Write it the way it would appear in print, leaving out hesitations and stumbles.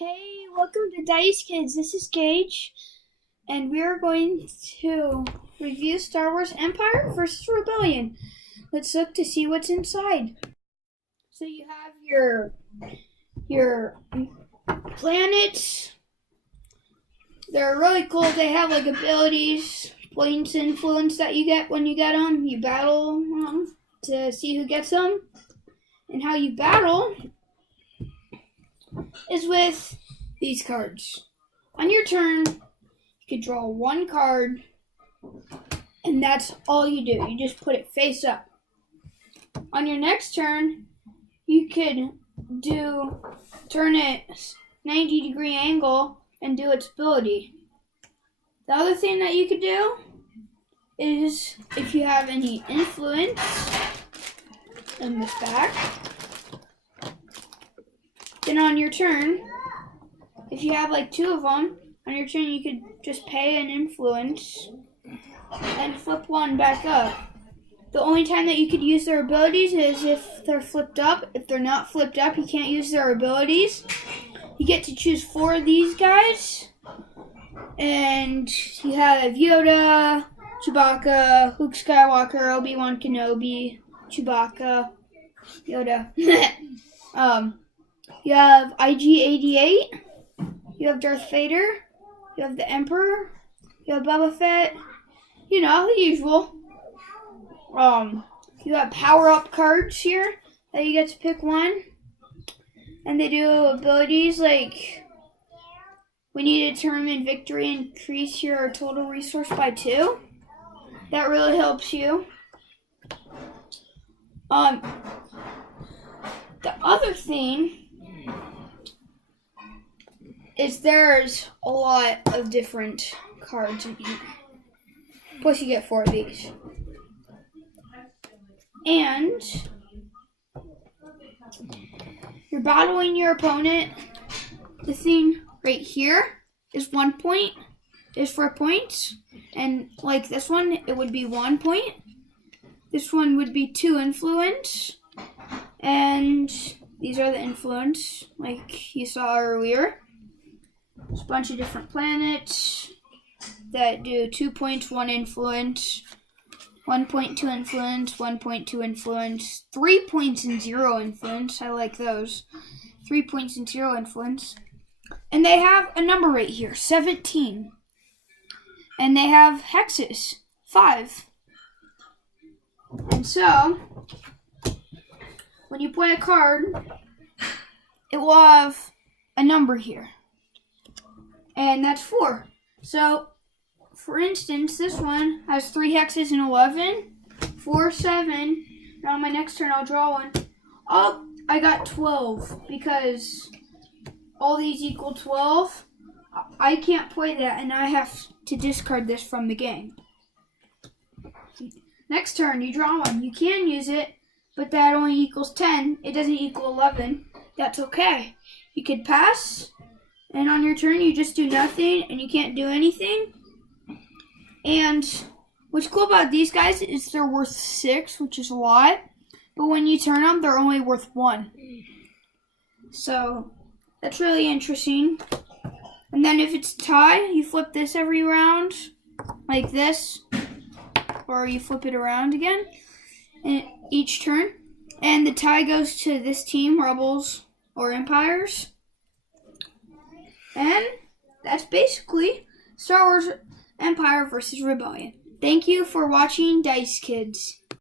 Hey, welcome to Dice Kids. This is Gage, and we are going to review Star Wars Empire versus Rebellion. Let's look to see what's inside. So you have your planets. They're really cool. They have like abilities, points, influence that you get when you get them. You battle them to see who gets them, and how you battle is with these cards. On your turn, you could draw one card, and that's all you do. You just put it face up. On your next turn, you could turn it 90-degree angle and do its ability. The other thing that you could do is, if you have any influence in this back, then on your turn, if you have like two of them, on your turn you could just pay an influence and flip one back up. The only time that you could use their abilities is if they're flipped up. If they're not flipped up, you can't use their abilities. You get to choose 4 of these guys. And you have Yoda, Chewbacca, Luke Skywalker, Obi-Wan Kenobi, Chewbacca, Yoda. You have IG-88, you have Darth Vader, you have the Emperor, you have Boba Fett, you know, the usual. You have power-up cards here that you get to pick one. And they do abilities like, we need to determine victory, increase your total resource by 2. That really helps you. The other thing is there's a lot of different cards in here. Plus you get 4 of these. And you're battling your opponent. The thing right here is 1 point, is 4 points. And like this one, it would be 1 point. This one would be 2 influence. And these are the influence, like you saw earlier. There's a bunch of different planets that do 2 points, 1 influence, 1.2 influence, 1.2 influence, 3 points and 0 influence. I like those. 3 points and 0 influence. And they have a number right here, 17. And they have hexes, 5. And so, when you play a card, it will have a number here. And that's 4. So, for instance, this one has 3 hexes and 11, 4, 7. Now on my next turn, I'll draw one. Oh, I got 12 because all these equal 12. I can't play that, and I have to discard this from the game. Next turn, you draw one. You can use it, but that only equals 10. It doesn't equal 11. That's okay. You could pass. And on your turn, you just do nothing, and you can't do anything. And what's cool about these guys is they're worth 6, which is a lot. But when you turn them, they're only worth 1. So that's really interesting. And then if it's a tie, you flip this every round, like this. Or you flip it around again, and each turn. And the tie goes to this team, Rebels or Empires. And that's basically Star Wars Empire versus Rebellion. Thank you for watching Dice Kids.